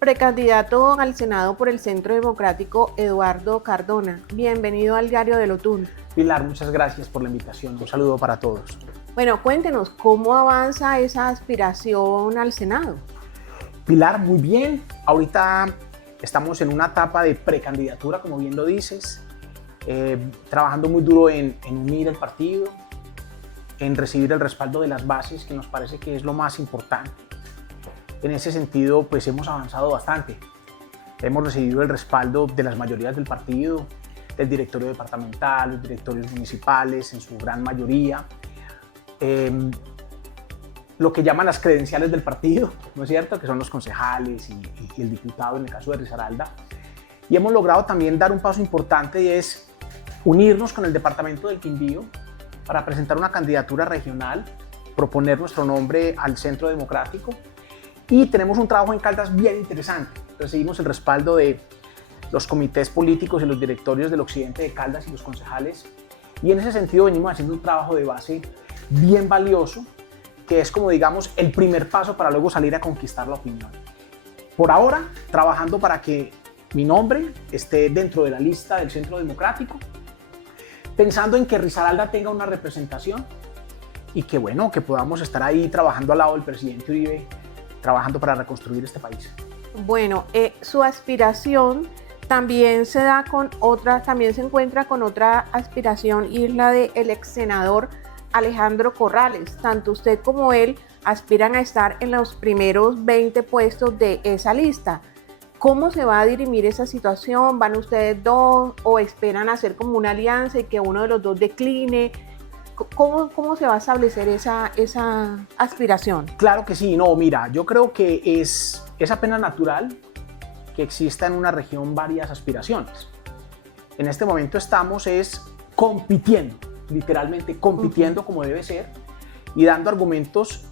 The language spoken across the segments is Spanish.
Precandidato al Senado por el Centro Democrático, Eduardo Cardona. Bienvenido al Diario del Otún. Pilar, muchas gracias por la invitación. Un saludo para todos. Bueno, cuéntenos, ¿cómo avanza esa aspiración al Senado? Pilar, muy bien. Ahorita estamos en una etapa de precandidatura, como bien lo dices, trabajando muy duro en unir el partido, en recibir el respaldo de las bases, que nos parece que es lo más importante. En ese sentido, pues hemos avanzado bastante. Hemos recibido el respaldo de las mayorías del partido, del directorio departamental, los directorios municipales, en su gran mayoría. Lo que llaman las credenciales del partido, ¿no es cierto? Que son los concejales y el diputado en el caso de Risaralda. Y hemos logrado también dar un paso importante y es unirnos con el departamento del Quindío para presentar una candidatura regional, proponer nuestro nombre al Centro Democrático. Y tenemos un trabajo en Caldas bien interesante. Recibimos el respaldo de los comités políticos y los directorios del occidente de Caldas y los concejales. Y en ese sentido venimos haciendo un trabajo de base bien valioso, que es como digamos el primer paso para luego salir a conquistar la opinión. Por ahora, trabajando para que mi nombre esté dentro de la lista del Centro Democrático, pensando en que Risaralda tenga una representación y que bueno, que podamos estar ahí trabajando al lado del presidente Uribe, trabajando para reconstruir este país. Bueno, su aspiración también se da con otra, también se encuentra con otra aspiración y es la del ex senador Alejandro Corrales. Tanto usted como él aspiran a estar en los primeros 20 puestos de esa lista. ¿Cómo se va a dirimir esa situación? ¿Van ustedes dos o esperan hacer como una alianza y que uno de los dos decline? ¿Cómo se va a establecer esa aspiración? Claro que sí, no, mira, yo creo que es apenas natural que exista en una región varias aspiraciones. En este momento estamos compitiendo, literalmente compitiendo como debe ser y dando argumentos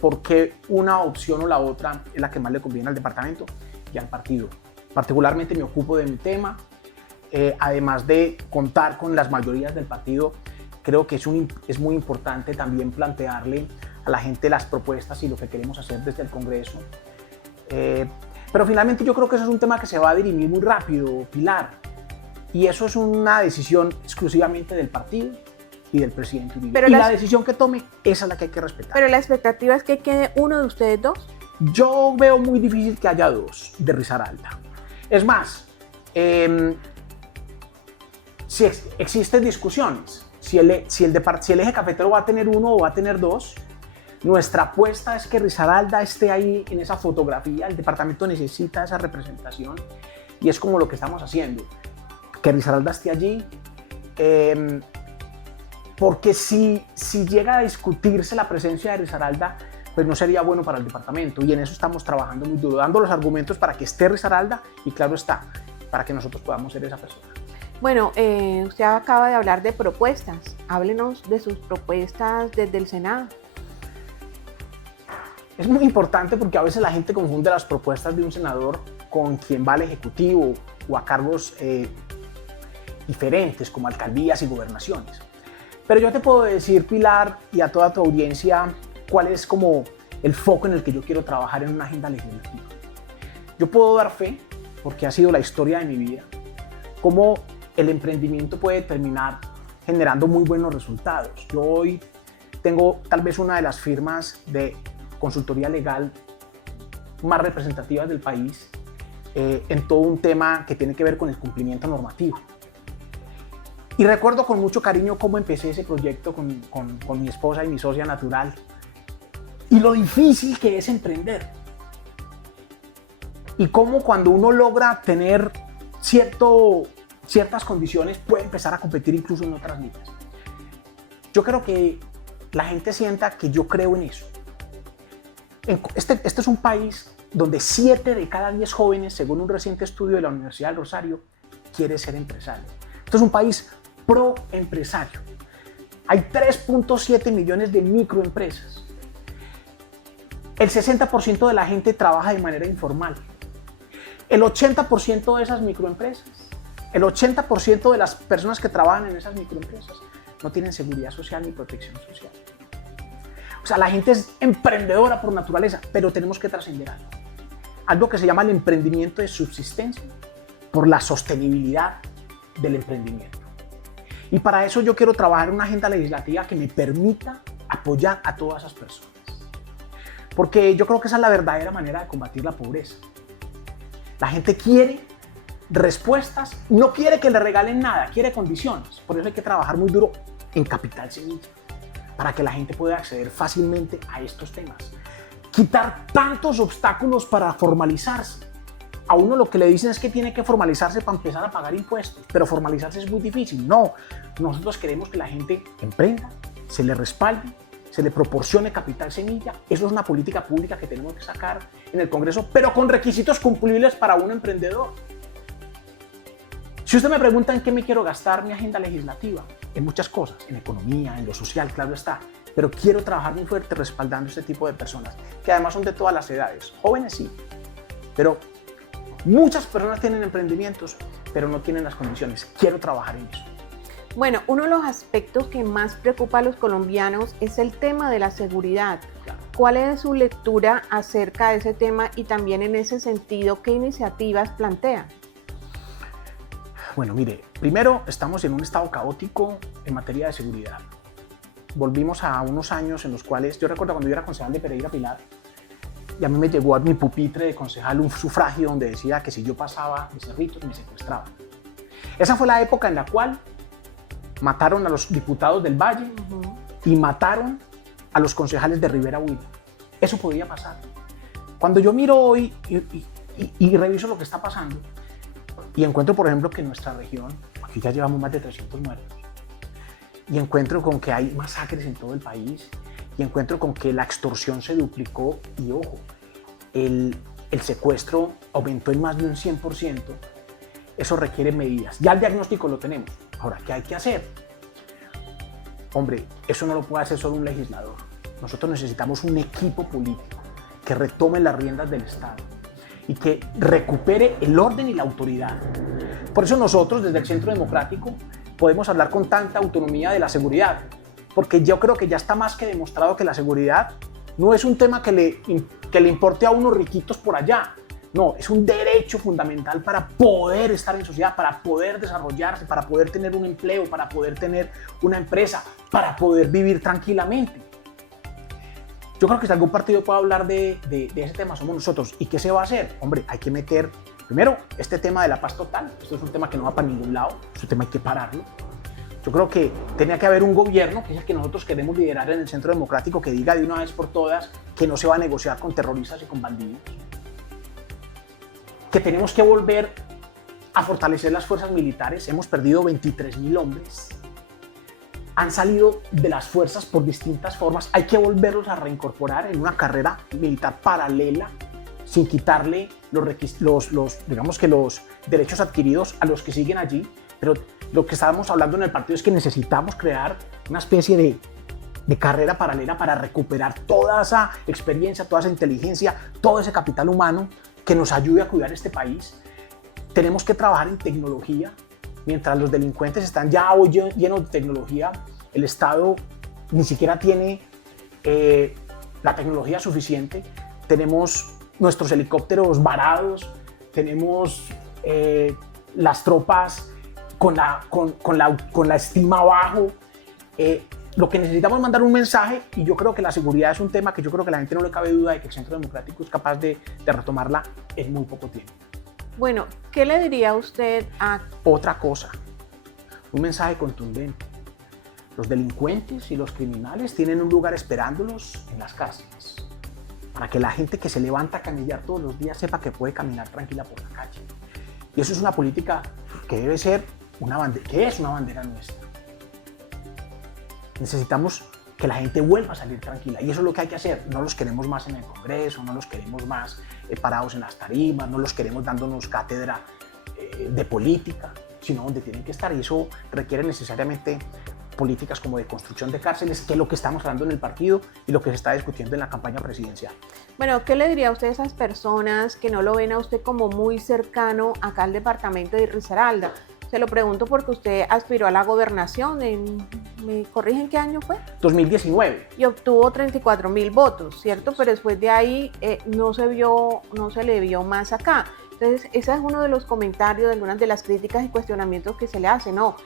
por qué una opción o la otra es la que más le conviene al departamento y al partido. Particularmente me ocupo de mi tema, además de contar con las mayorías del partido. Creo que es muy importante también plantearle a la gente las propuestas y lo que queremos hacer desde el Congreso. Pero finalmente yo creo que eso es un tema que se va a dirimir muy rápido, Pilar. Y eso es una decisión exclusivamente del partido y del presidente Uribe. Pero la decisión que tome, esa es la que hay que respetar. Pero la expectativa es que quede uno de ustedes dos. Yo veo muy difícil que haya dos de Risaralda. Es más, si existen discusiones, si el eje cafetero va a tener uno o va a tener dos, nuestra apuesta es que Risaralda esté ahí en esa fotografía. El departamento necesita esa representación y es como lo que estamos haciendo, que Risaralda esté allí, porque si llega a discutirse la presencia de Risaralda, pues no sería bueno para el departamento y en eso estamos trabajando muy duro, dando los argumentos para que esté Risaralda y claro está, para que nosotros podamos ser esa persona. Bueno, usted acaba de hablar de propuestas. Háblenos de sus propuestas desde el Senado. Es muy importante porque a veces la gente confunde las propuestas de un senador con quien va al Ejecutivo o a cargos diferentes como alcaldías y gobernaciones. Pero yo te puedo decir, Pilar, y a toda tu audiencia, cuál es como el foco en el que yo quiero trabajar en una agenda legislativa. Yo puedo dar fe, porque ha sido la historia de mi vida, cómo el emprendimiento puede terminar generando muy buenos resultados. Yo hoy tengo tal vez una de las firmas de consultoría legal más representativas del país en todo un tema que tiene que ver con el cumplimiento normativo. Y recuerdo con mucho cariño cómo empecé ese proyecto con mi esposa y mi socia natural y lo difícil que es emprender. Y cómo cuando uno logra tener ciertas condiciones puede empezar a competir incluso en otras ligas. Yo creo que la gente sienta que yo creo en eso. Este es un país donde 7 de cada 10 jóvenes, según un reciente estudio de la Universidad del Rosario, quiere ser empresario. Esto es un país pro empresario. Hay 3.7 millones de microempresas. El 60% de la gente trabaja de manera informal. El 80% de esas microempresas, el 80% de las personas que trabajan en esas microempresas no tienen seguridad social ni protección social. O sea, la gente es emprendedora por naturaleza, pero tenemos que trascender algo. algo que se llama el emprendimiento de subsistencia, por la sostenibilidad del emprendimiento. Y para eso yo quiero trabajar en una agenda legislativa que me permita apoyar a todas esas personas. Porque yo creo que esa es la verdadera manera de combatir la pobreza. La gente quiere respuestas, no quiere que le regalen nada, quiere condiciones. Por eso hay que trabajar muy duro en Capital Semilla, para que la gente pueda acceder fácilmente a estos temas. Quitar tantos obstáculos para formalizarse. A uno lo que le dicen es que tiene que formalizarse para empezar a pagar impuestos, pero formalizarse es muy difícil. No, nosotros queremos que la gente emprenda, se le respalde, se le proporcione Capital Semilla. Eso es una política pública que tenemos que sacar en el Congreso, pero con requisitos cumplibles para un emprendedor. Si usted me pregunta en qué me quiero gastar mi agenda legislativa, en muchas cosas, en economía, en lo social, claro está, pero quiero trabajar muy fuerte respaldando este tipo de personas, que además son de todas las edades, jóvenes sí, pero muchas personas tienen emprendimientos, pero no tienen las condiciones. Quiero trabajar en eso. Bueno, uno de los aspectos que más preocupa a los colombianos es el tema de la seguridad. Claro. ¿Cuál es su lectura acerca de ese tema y también en ese sentido, qué iniciativas plantean? Bueno, mire, primero estamos en un estado caótico en materia de seguridad. Volvimos a unos años en los cuales, yo recuerdo cuando yo era concejal de Pereira Pilar, y a mí me llegó a mi pupitre de concejal un sufragio donde decía que si yo pasaba de Cerritos me secuestraban. Esa fue la época en la cual mataron a los diputados del Valle y mataron a los concejales de Rivera Huila. Eso podía pasar. Cuando yo miro hoy y reviso lo que está pasando, y encuentro, por ejemplo, que en nuestra región, aquí ya llevamos más de 300 muertos, y encuentro con que hay masacres en todo el país, y encuentro con que la extorsión se duplicó, y ojo, el secuestro aumentó en más de un 100%, eso requiere medidas. Ya el diagnóstico lo tenemos. Ahora, ¿qué hay que hacer? Hombre, eso no lo puede hacer solo un legislador. Nosotros necesitamos un equipo político que retome las riendas del Estado y que recupere el orden y la autoridad. Por eso nosotros, desde el Centro Democrático, podemos hablar con tanta autonomía de la seguridad, porque yo creo que ya está más que demostrado que la seguridad no es un tema que le importe a unos riquitos por allá. No, es un derecho fundamental para poder estar en sociedad, para poder desarrollarse, para poder tener un empleo, para poder tener una empresa, para poder vivir tranquilamente. Yo creo que si algún partido puede hablar de ese tema somos nosotros. ¿Y qué se va a hacer? Hombre, hay que meter, primero, este tema de la paz total. Esto es un tema que no va para ningún lado, este tema hay que pararlo. Yo creo que tenía que haber un gobierno, que es el que nosotros queremos liderar en el Centro Democrático, que diga de una vez por todas que no se va a negociar con terroristas y con bandidos. Que tenemos que volver a fortalecer las fuerzas militares. Hemos perdido 23.000 hombres. Han salido de las fuerzas por distintas formas. Hay que volverlos a reincorporar en una carrera militar paralela, sin quitarle digamos que los derechos adquiridos a los que siguen allí. Pero lo que estábamos hablando en el partido es que necesitamos crear una especie de carrera paralela para recuperar toda esa experiencia, toda esa inteligencia, todo ese capital humano que nos ayude a cuidar este país. Tenemos que trabajar en tecnología. Mientras los delincuentes están ya hoy llenos de tecnología, el Estado ni siquiera tiene la tecnología suficiente. Tenemos nuestros helicópteros varados, tenemos las tropas con la estima abajo. Lo que necesitamos es mandar un mensaje, y yo creo que la seguridad es un tema que yo creo que a la gente no le cabe duda de que el Centro Democrático es capaz de retomarla en muy poco tiempo. Bueno, ¿qué le diría usted a... Otra cosa, un mensaje contundente. Los delincuentes y los criminales tienen un lugar esperándolos en las cárceles, para que la gente que se levanta a camellar todos los días sepa que puede caminar tranquila por la calle. Y eso es una política que debe ser una bandera nuestra. Necesitamos que la gente vuelva a salir tranquila, y eso es lo que hay que hacer. No los queremos más en el Congreso, no los queremos más parados en las tarimas, no los queremos dándonos cátedra de política, sino donde tienen que estar, y eso requiere necesariamente políticas como de construcción de cárceles, que es lo que estamos hablando en el partido y lo que se está discutiendo en la campaña presidencial. Bueno, ¿qué le diría a usted a esas personas que no lo ven a usted como muy cercano acá al departamento de Risaralda? Se lo pregunto porque usted aspiró a la gobernación ¿me corrigen qué año fue? 2019. Y obtuvo 34.000 votos, ¿cierto? Pero después de ahí no se le vio más acá. Entonces, ese es uno de los comentarios, de algunas de las críticas y cuestionamientos que se le hacen. No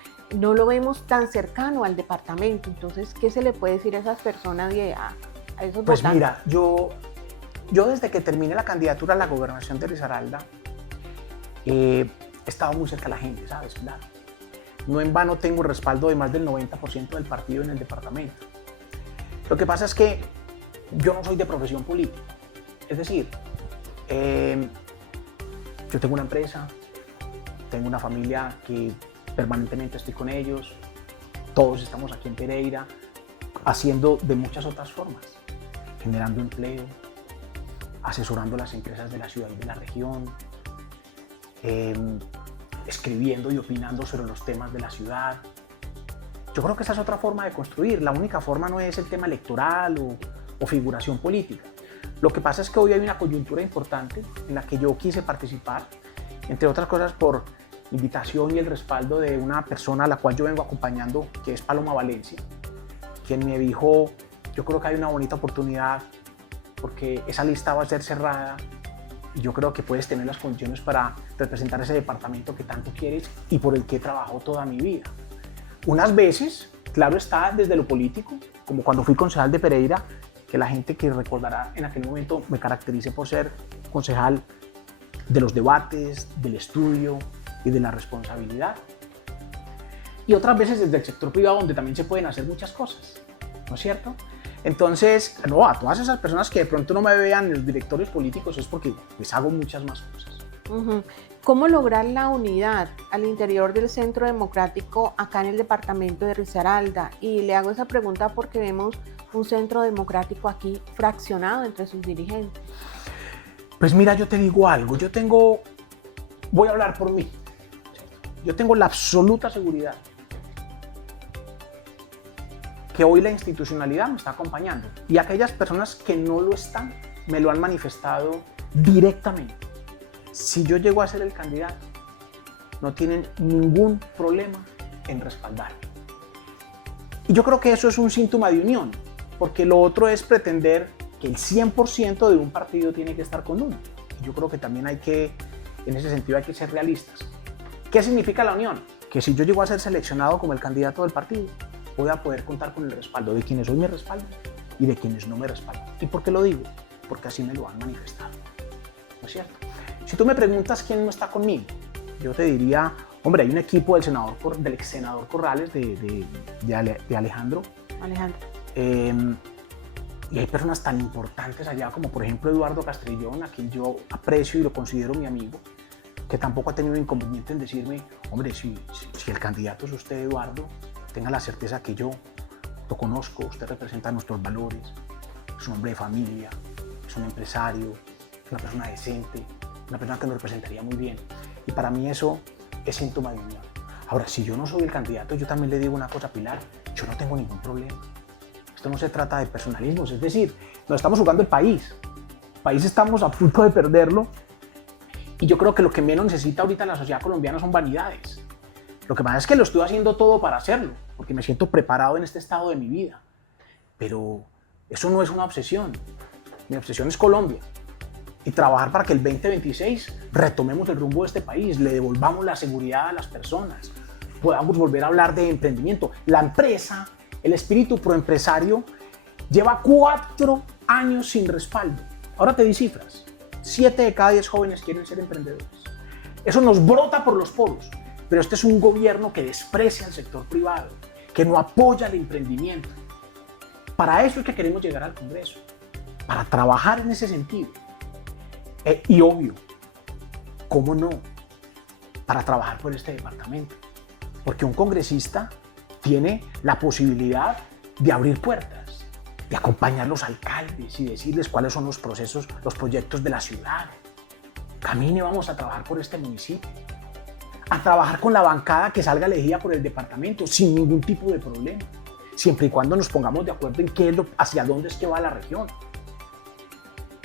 lo vemos tan cercano al departamento. Entonces, ¿qué se le puede decir a esas personas y a esos pues votantes? Mira, yo desde que terminé la candidatura a la gobernación de Risaralda, he estado muy cerca de la gente, ¿sabes? Claro. No en vano tengo el respaldo de más del 90% del partido en el departamento. Lo que pasa es que yo no soy de profesión política. Es decir, yo tengo una empresa, tengo una familia que permanentemente estoy con ellos, todos estamos aquí en Pereira, haciendo de muchas otras formas, generando empleo, asesorando a las empresas de la ciudad y de la región, escribiendo y opinando sobre los temas de la ciudad. Yo creo que esa es otra forma de construir. La única forma no es el tema electoral o figuración política. Lo que pasa es que hoy hay una coyuntura importante en la que yo quise participar, entre otras cosas por invitación y el respaldo de una persona a la cual yo vengo acompañando, que es Paloma Valencia, quien me dijo, yo creo que hay una bonita oportunidad porque esa lista va a ser cerrada y yo creo que puedes tener las condiciones para representar ese departamento que tanto quieres y por el que he trabajado toda mi vida. Unas veces, claro está, desde lo político, como cuando fui concejal de Pereira, que la gente que recordará en aquel momento me caractericé por ser concejal de los debates, del estudio y de la responsabilidad. Y otras veces desde el sector privado, donde también se pueden hacer muchas cosas, ¿no es cierto? Entonces, no, a todas esas personas que de pronto no me vean en los directorios políticos es porque pues hago muchas más cosas. ¿Cómo lograr la unidad al interior del Centro Democrático acá en el departamento de Risaralda? Y le hago esa pregunta porque vemos un Centro Democrático aquí fraccionado entre sus dirigentes. Pues mira, yo te digo algo, voy a hablar por mí. Yo tengo la absoluta seguridad que hoy la institucionalidad me está acompañando y aquellas personas que no lo están me lo han manifestado directamente. Si yo llego a ser el candidato, no tienen ningún problema en respaldarme. Y yo creo que eso es un síntoma de unión, porque lo otro es pretender que el 100% de un partido tiene que estar con uno. Y yo creo que también en ese sentido hay que ser realistas. ¿Qué significa la unión? Que si yo llego a ser seleccionado como el candidato del partido, voy a poder contar con el respaldo de quienes hoy me respaldan y de quienes no me respaldan. ¿Y por qué lo digo? Porque así me lo han manifestado. ¿No es cierto? Si tú me preguntas quién no está conmigo, yo te diría, hombre, hay un equipo del ex senador Corrales, de Alejandro. Y hay personas tan importantes allá como por ejemplo Eduardo Castrillón, a quien yo aprecio y lo considero mi amigo, que tampoco ha tenido inconveniente en decirme, hombre, si el candidato es usted, Eduardo, tenga la certeza que yo lo conozco, usted representa nuestros valores, es un hombre de familia, es un empresario, es una persona decente, una persona que nos representaría muy bien. Y para mí eso es síntoma de unión. Ahora, si yo no soy el candidato, yo también le digo una cosa, Pilar, yo no tengo ningún problema. Esto no se trata de personalismos, es decir, nos estamos jugando el país. El país estamos a punto de perderlo y yo creo que lo que menos necesita ahorita la sociedad colombiana son vanidades. Lo que pasa es que lo estoy haciendo todo para hacerlo, porque me siento preparado en este estado de mi vida. Pero eso no es una obsesión. Mi obsesión es Colombia. Y trabajar para que el 2026 retomemos el rumbo de este país, le devolvamos la seguridad a las personas, podamos volver a hablar de emprendimiento. La empresa, el espíritu proempresario, lleva 4 años sin respaldo. Ahora te di cifras. 7 de cada 10 jóvenes quieren ser emprendedores. Eso nos brota por los poros. Pero este es un gobierno que desprecia al sector privado, que no apoya el emprendimiento. Para eso es que queremos llegar al Congreso, para trabajar en ese sentido. Y obvio, ¿cómo no? Para trabajar por este departamento. Porque un congresista tiene la posibilidad de abrir puertas, de acompañar a los alcaldes y decirles cuáles son los procesos, los proyectos de la ciudad. Camine, vamos a trabajar por este municipio. A trabajar con la bancada que salga elegida por el departamento sin ningún tipo de problema, siempre y cuando nos pongamos de acuerdo en hacia dónde es que va la región.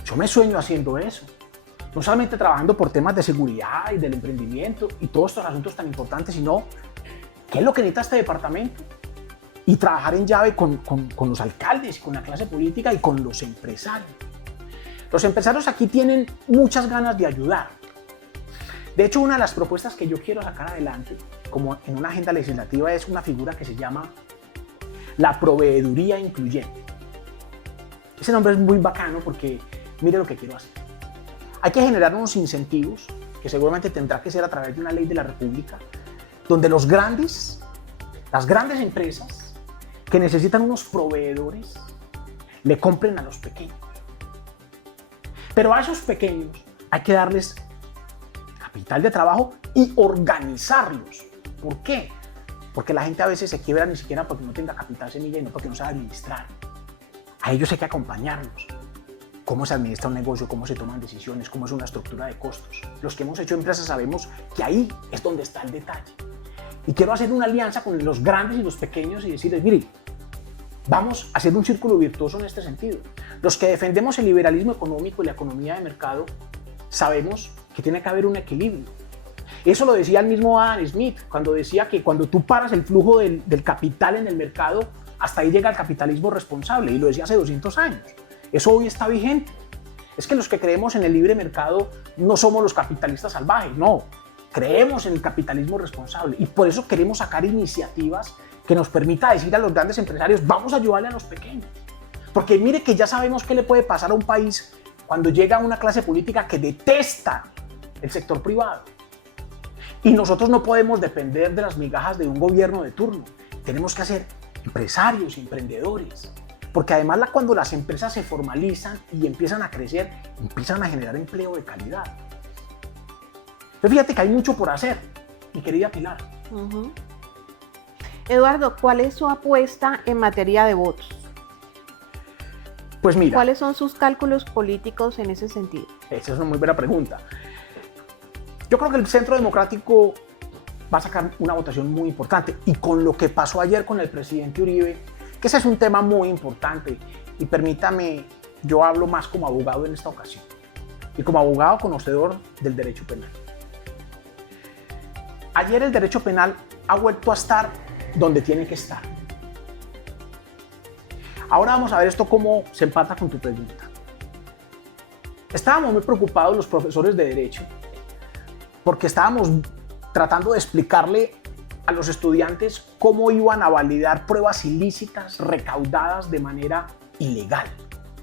Yo me sueño haciendo eso. no solamente trabajando por temas de seguridad y del emprendimiento y todos estos asuntos tan importantes, sino qué es lo que necesita este departamento y trabajar en llave con los alcaldes, con la clase política y con los empresarios. Los empresarios aquí tienen muchas ganas de ayudar. De hecho, una de las propuestas que yo quiero sacar adelante, como en una agenda legislativa, es una figura que se llama la proveeduría incluyente. Ese nombre es muy bacano porque mire lo que quiero hacer. Hay que generar unos incentivos, que seguramente tendrá que ser a través de una ley de la República, donde las grandes empresas que necesitan unos proveedores le compren a los pequeños. Pero a esos pequeños hay que darles capital de trabajo y organizarlos. ¿Por qué? Porque la gente a veces se quiebra ni siquiera porque no tenga capital semilla y no porque no sabe administrar. A ellos hay que acompañarlos. Cómo se administra un negocio, cómo se toman decisiones, cómo es una estructura de costos. Los que hemos hecho empresas sabemos que ahí es donde está el detalle. Y quiero hacer una alianza con los grandes y los pequeños y decirles, mire, vamos a hacer un círculo virtuoso en este sentido. Los que defendemos el liberalismo económico y la economía de mercado sabemos que tiene que haber un equilibrio. Eso lo decía el mismo Adam Smith, cuando decía que cuando tú paras el flujo del capital en el mercado, hasta ahí llega el capitalismo responsable, y lo decía hace 200 años. Eso hoy está vigente. Es que los que creemos en el libre mercado no somos los capitalistas salvajes, no. Creemos en el capitalismo responsable y por eso queremos sacar iniciativas que nos permita decir a los grandes empresarios, vamos a ayudarle a los pequeños. Porque mire que ya sabemos qué le puede pasar a un país cuando llega una clase política que detesta el sector privado. Y nosotros no podemos depender de las migajas de un gobierno de turno. Tenemos que ser empresarios y emprendedores. Porque además cuando las empresas se formalizan y empiezan a crecer, empiezan a generar empleo de calidad. Pero fíjate que hay mucho por hacer, mi querida Pilar. Eduardo, ¿cuál es su apuesta en materia de votos? Pues mira. ¿Cuáles son sus cálculos políticos en ese sentido? Esa es una muy buena pregunta. Yo creo que el Centro Democrático va a sacar una votación muy importante y con lo que pasó ayer con el presidente Uribe, que ese es un tema muy importante y permítame, yo hablo más como abogado en esta ocasión y como abogado conocedor del derecho penal. Ayer el derecho penal ha vuelto a estar donde tiene que estar. Ahora vamos a ver esto cómo se empata con tu pregunta. Estábamos muy preocupados los profesores de derecho porque estábamos tratando de explicarle a los estudiantes cómo iban a validar pruebas ilícitas recaudadas de manera ilegal,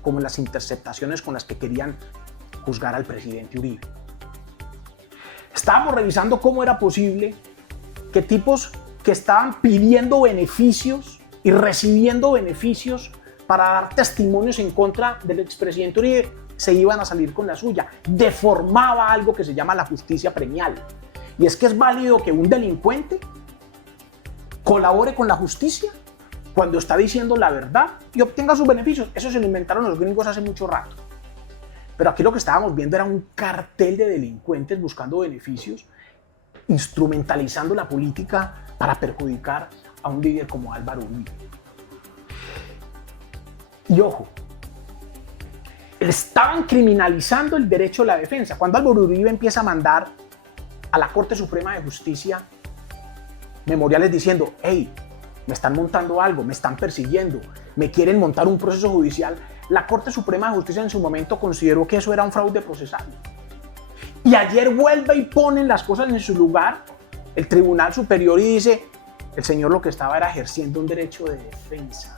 como las interceptaciones con las que querían juzgar al presidente Uribe. Estábamos revisando cómo era posible que tipos que estaban pidiendo beneficios y recibiendo beneficios para dar testimonios en contra del expresidente Uribe se iban a salir con la suya. Deformaba algo que se llama la justicia premial. Y es que es válido que un delincuente colabore con la justicia cuando está diciendo la verdad y obtenga sus beneficios. Eso se lo inventaron los gringos hace mucho rato. Pero aquí lo que estábamos viendo era un cartel de delincuentes buscando beneficios, instrumentalizando la política para perjudicar a un líder como Álvaro Uribe. Y ojo, estaban criminalizando el derecho a la defensa. Cuando Álvaro Uribe empieza a mandar a la Corte Suprema de Justicia memoriales diciendo, hey, me están montando algo, me están persiguiendo, me quieren montar un proceso judicial, la Corte Suprema de Justicia en su momento consideró que eso era un fraude procesal. Y ayer vuelve y ponen las cosas en su lugar el Tribunal Superior y dice, el señor lo que estaba era ejerciendo un derecho de defensa.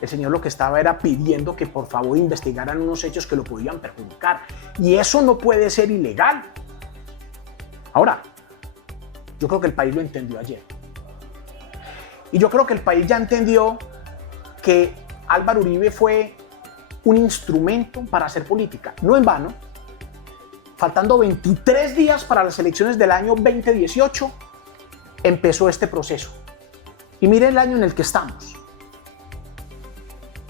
El señor lo que estaba era pidiendo que por favor investigaran unos hechos que lo podían perjudicar. Y eso no puede ser ilegal. Ahora, yo creo que el país lo entendió ayer. Y yo creo que el país ya entendió que Álvaro Uribe fue un instrumento para hacer política. No en vano, faltando 23 días para las elecciones del año 2018, empezó este proceso. Y mire el año en el que estamos.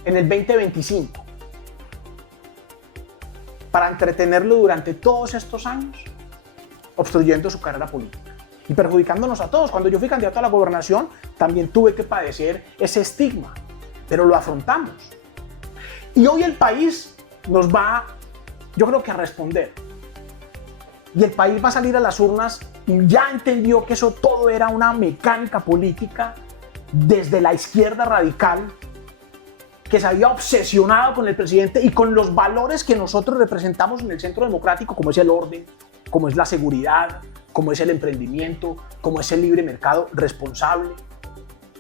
En el 2025. Para entretenerlo durante todos estos años, obstruyendo su carrera política y perjudicándonos a todos. Cuando yo fui candidato a la gobernación, también tuve que padecer ese estigma, pero lo afrontamos. Y hoy el país nos va, yo creo que a responder. y el país va a salir a las urnas y ya entendió que eso todo era una mecánica política desde la izquierda radical que se había obsesionado con el presidente y con los valores que nosotros representamos en el centro democrático, como es el orden, como es la seguridad, como es el emprendimiento, como es el libre mercado responsable.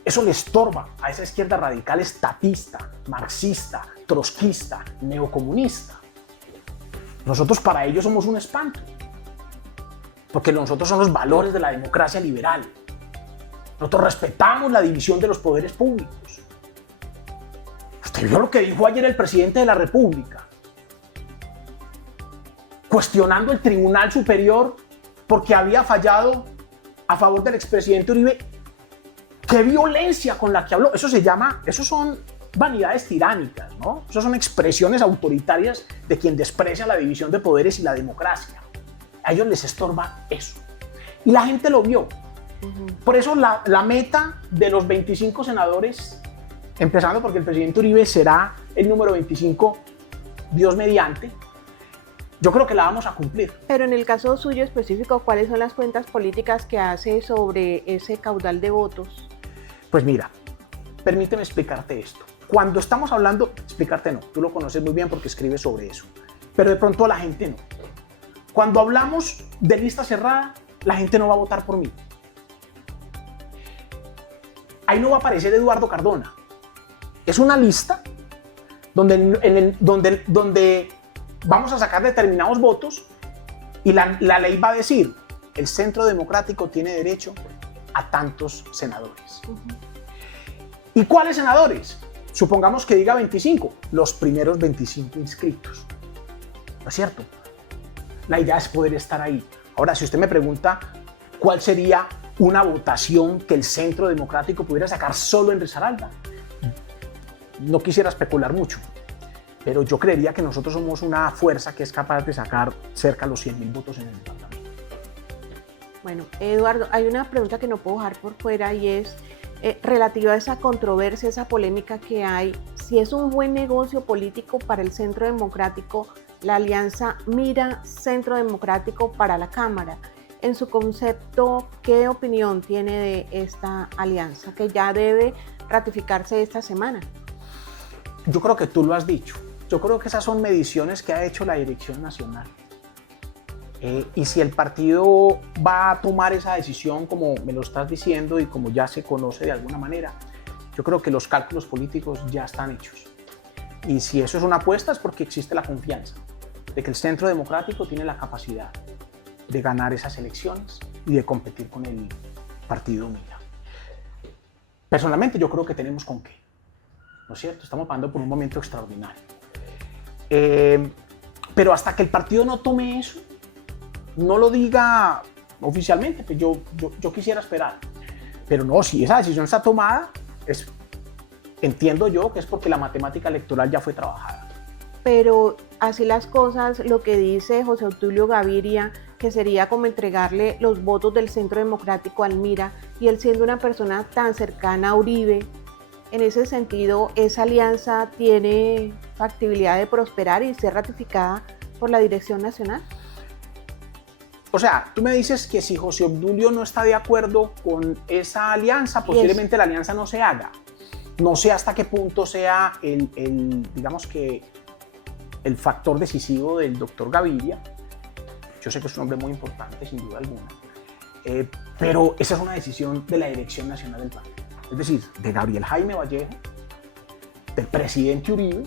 Eso le estorba a esa izquierda radical estatista, marxista, trotskista, neocomunista. Nosotros para ellos somos un espanto, porque nosotros son los valores de la democracia liberal. Nosotros respetamos la división de los poderes públicos. Usted vio lo que dijo ayer el presidente de la República, cuestionando el Tribunal Superior porque había fallado a favor del expresidente Uribe. ¡Qué violencia con la que habló! Eso son vanidades tiránicas, ¿no? Eso son expresiones autoritarias de quien desprecia la división de poderes y la democracia. A ellos les estorba eso. Y la gente lo vio. Por eso la meta de los 25 senadores, empezando porque el presidente Uribe será el número 25, Dios mediante, yo creo que la vamos a cumplir. Pero en el caso suyo específico, ¿cuáles son las cuentas políticas que hace sobre ese caudal de votos? Pues mira, permíteme explicarte esto. Cuando estamos hablando, explicarte no, tú lo conoces muy bien porque escribes sobre eso, pero de pronto a la gente no. Cuando hablamos de lista cerrada, la gente no va a votar por mí. Ahí no va a aparecer Eduardo Cardona. Es una lista donde vamos a sacar determinados votos y la ley va a decir, el Centro Democrático tiene derecho a tantos senadores. ¿Y cuáles senadores? Supongamos que diga 25, los primeros 25 inscritos. ¿No es cierto? La idea es poder estar ahí. Ahora, si usted me pregunta cuál sería una votación que el Centro Democrático pudiera sacar solo en Risaralda, no quisiera especular mucho, pero yo creería que nosotros somos una fuerza que es capaz de sacar cerca de los 100.000 votos en el departamento. Bueno, Eduardo, hay una pregunta que no puedo dejar por fuera y es relativa a esa controversia, esa polémica que hay. Si es un buen negocio político para el Centro Democrático, la alianza Mira Centro Democrático para la Cámara. En su concepto, ¿qué opinión tiene de esta alianza que ya debe ratificarse esta semana? Yo creo que tú lo has dicho. Yo creo que esas son mediciones que ha hecho la Dirección Nacional. Y si el partido va a tomar esa decisión como me lo estás diciendo y como ya se conoce de alguna manera, yo creo que los cálculos políticos ya están hechos. Y si eso es una apuesta es porque existe la confianza de que el Centro Democrático tiene la capacidad de ganar esas elecciones y de competir con el partido Mira. Personalmente yo creo que tenemos con qué, ¿no es cierto? Estamos pasando por un momento extraordinario. Pero hasta que el partido no tome eso, no lo diga oficialmente, pues yo quisiera esperar. Pero no, si esa decisión está tomada, entiendo yo que es porque la matemática electoral ya fue trabajada. Pero así las cosas, lo que dice José Obdulio Gaviria, que sería como entregarle los votos del Centro Democrático al Mira, y él siendo una persona tan cercana a Uribe, en ese sentido, ¿esa alianza tiene factibilidad de prosperar y ser ratificada por la Dirección Nacional? O sea, tú me dices que si José Obdulio no está de acuerdo con esa alianza, posiblemente la alianza no se haga. No sé hasta qué punto sea digamos que el factor decisivo del doctor Gaviria. Yo sé que es un hombre muy importante, sin duda alguna. Pero esa es una decisión de la Dirección Nacional del partido. Es decir, de Gabriel Jaime Vallejo, del presidente Uribe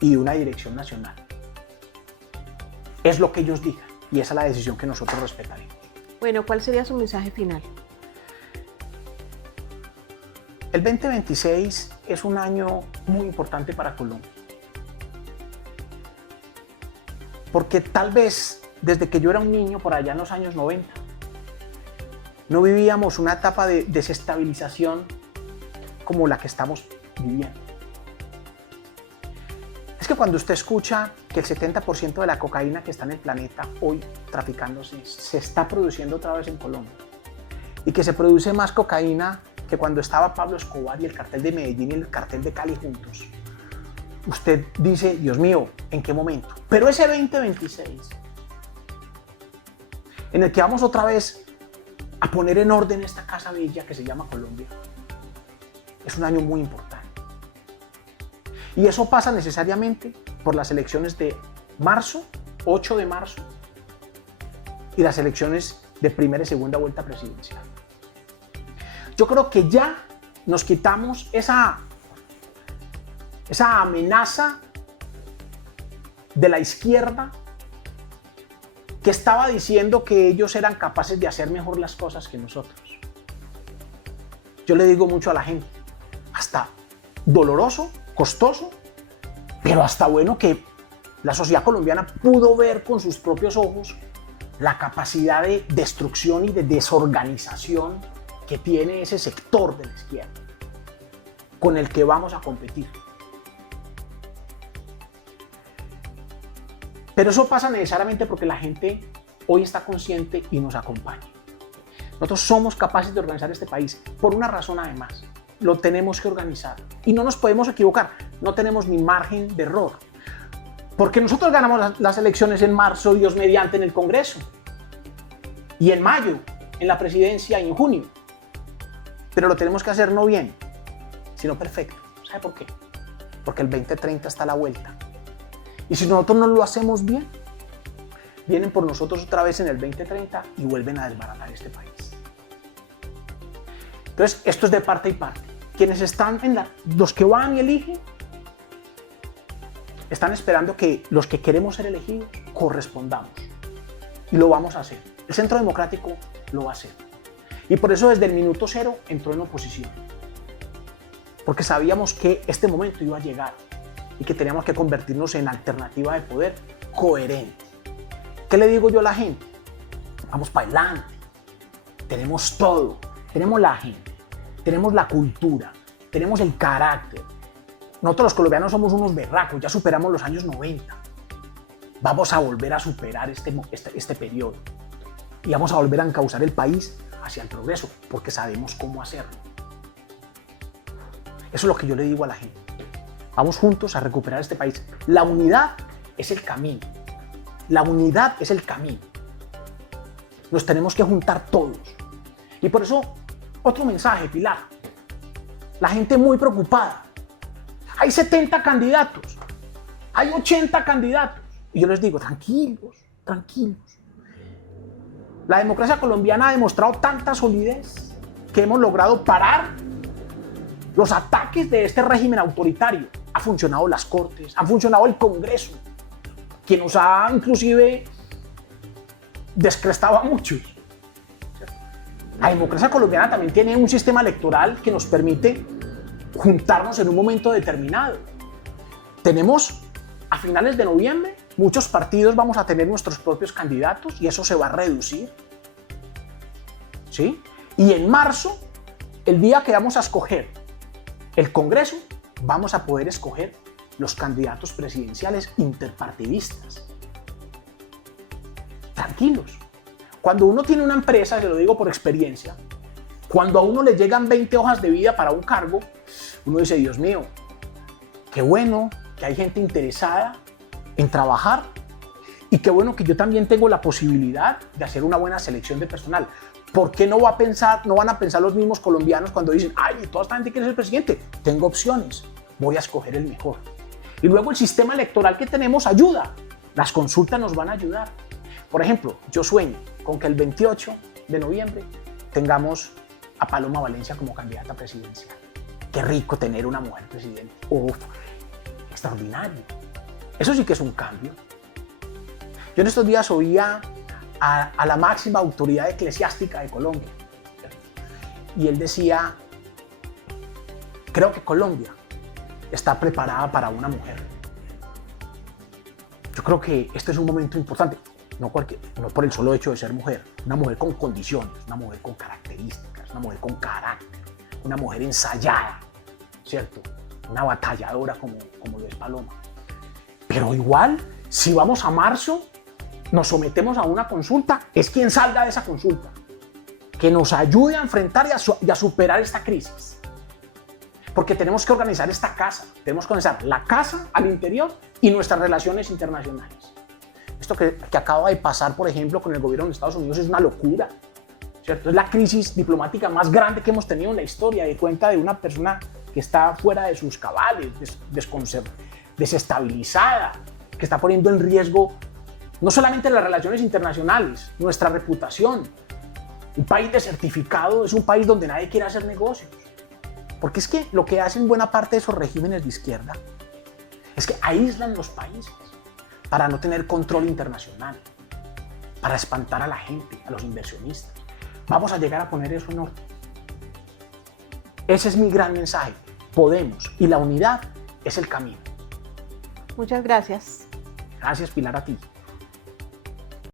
y de una dirección nacional. Es lo que ellos digan y esa es la decisión que nosotros respetaremos. Bueno, ¿cuál sería su mensaje final? El 2026 es un año muy importante para Colombia. Porque tal vez desde que yo era un niño, por allá en los años 90, no vivíamos una etapa de desestabilización como la que estamos viviendo. Es que cuando usted escucha que el 70% de la cocaína que está en el planeta hoy traficándose se está produciendo otra vez en Colombia y que se produce más cocaína que cuando estaba Pablo Escobar y el cartel de Medellín y el cartel de Cali juntos, usted dice, Dios mío, ¿en qué momento? Pero ese 2026 en el que vamos otra vez a poner en orden esta casa bella que se llama Colombia, es un año muy importante. Y eso pasa necesariamente por las elecciones de marzo, 8 de marzo, y las elecciones de primera y segunda vuelta presidencial. Yo creo que ya nos quitamos esa amenaza de la izquierda que estaba diciendo que ellos eran capaces de hacer mejor las cosas que nosotros. Yo le digo mucho a la gente, hasta doloroso, costoso, pero hasta bueno que la sociedad colombiana pudo ver con sus propios ojos la capacidad de destrucción y de desorganización que tiene ese sector de la izquierda con el que vamos a competir. Pero eso pasa necesariamente porque la gente hoy está consciente y nos acompaña. Nosotros somos capaces de organizar este país por una razón además. Lo tenemos que organizar y no nos podemos equivocar, no tenemos ni margen de error. Porque nosotros ganamos las elecciones en marzo, Dios mediante, en el Congreso, y en mayo, en la presidencia, y en junio. Pero lo tenemos que hacer no bien, sino perfecto. ¿Sabe por qué? Porque el 2030 está a la vuelta. Y si nosotros no lo hacemos bien, vienen por nosotros otra vez en el 2030 y vuelven a desbaratar este país. Entonces, esto es de parte y parte. Quienes están los que van y eligen, están esperando que los que queremos ser elegidos correspondamos. Y lo vamos a hacer. El Centro Democrático lo va a hacer. Y por eso desde el minuto cero entró en oposición. Porque sabíamos que este momento iba a llegar y que teníamos que convertirnos en alternativa de poder coherente. ¿Qué le digo yo a la gente? Vamos para adelante. Tenemos todo. Tenemos la gente. Tenemos la cultura. Tenemos el carácter. Nosotros los colombianos somos unos berracos. Ya superamos los años 90. Vamos a volver a superar este periodo. Y vamos a volver a encauzar el país hacia el progreso, porque sabemos cómo hacerlo. Eso es lo que yo le digo a la gente. Vamos juntos a recuperar este país. La unidad es el camino. La unidad es el camino. Nos tenemos que juntar todos. Y por eso, otro mensaje, Pilar. La gente muy preocupada. Hay 70 candidatos. Hay 80 candidatos. Y yo les digo, tranquilos, tranquilos. La democracia colombiana ha demostrado tanta solidez que hemos logrado parar los ataques de este régimen autoritario. Ha funcionado las Cortes, ha funcionado el Congreso, que nos ha inclusive descrestado a muchos. La democracia colombiana también tiene un sistema electoral que nos permite juntarnos en un momento determinado. Tenemos a finales de noviembre, muchos partidos vamos a tener nuestros propios candidatos y eso se va a reducir. ¿Sí? Y en marzo, el día que vamos a escoger el Congreso, vamos a poder escoger los candidatos presidenciales interpartidistas. Tranquilos. Cuando uno tiene una empresa, se lo digo por experiencia, cuando a uno le llegan 20 hojas de vida para un cargo, uno dice, Dios mío, qué bueno que hay gente interesada en trabajar y qué bueno que yo también tengo la posibilidad de hacer una buena selección de personal. ¿Por qué no van a pensar los mismos colombianos cuando dicen, ay, toda esta gente quiere ser presidente? Tengo opciones, voy a escoger el mejor. Y luego el sistema electoral que tenemos ayuda. Las consultas nos van a ayudar. Por ejemplo, yo sueño con que el 28 de noviembre tengamos a Paloma Valencia como candidata presidencial. Qué rico tener una mujer presidente. Uf, extraordinario. Eso sí que es un cambio. Yo en estos días oía a la máxima autoridad eclesiástica de Colombia. Y él decía, creo que Colombia está preparada para una mujer. Yo creo que este es un momento importante, no por el solo hecho de ser mujer, una mujer con condiciones, una mujer con características, una mujer con carácter, una mujer ensayada, ¿cierto? Una batalladora como lo es Paloma. Pero igual, si vamos a marzo, nos sometemos a una consulta, es quien salga de esa consulta, que nos ayude a enfrentar y a superar esta crisis. Porque tenemos que organizar esta casa, tenemos que organizar la casa al interior y nuestras relaciones internacionales. Esto que acaba de pasar, por ejemplo, con el gobierno de Estados Unidos es una locura, ¿cierto? Es la crisis diplomática más grande que hemos tenido en la historia, de cuenta de una persona que está fuera de sus cabales, desestabilizada, que está poniendo en riesgo no solamente las relaciones internacionales, nuestra reputación. Un país desertificado es un país donde nadie quiere hacer negocios. Porque es que lo que hacen buena parte de esos regímenes de izquierda es que aíslan los países para no tener control internacional, para espantar a la gente, a los inversionistas. Vamos a llegar a poner eso en orden. Ese es mi gran mensaje. Podemos, y la unidad es el camino. Muchas gracias. Gracias, Pilar, a ti.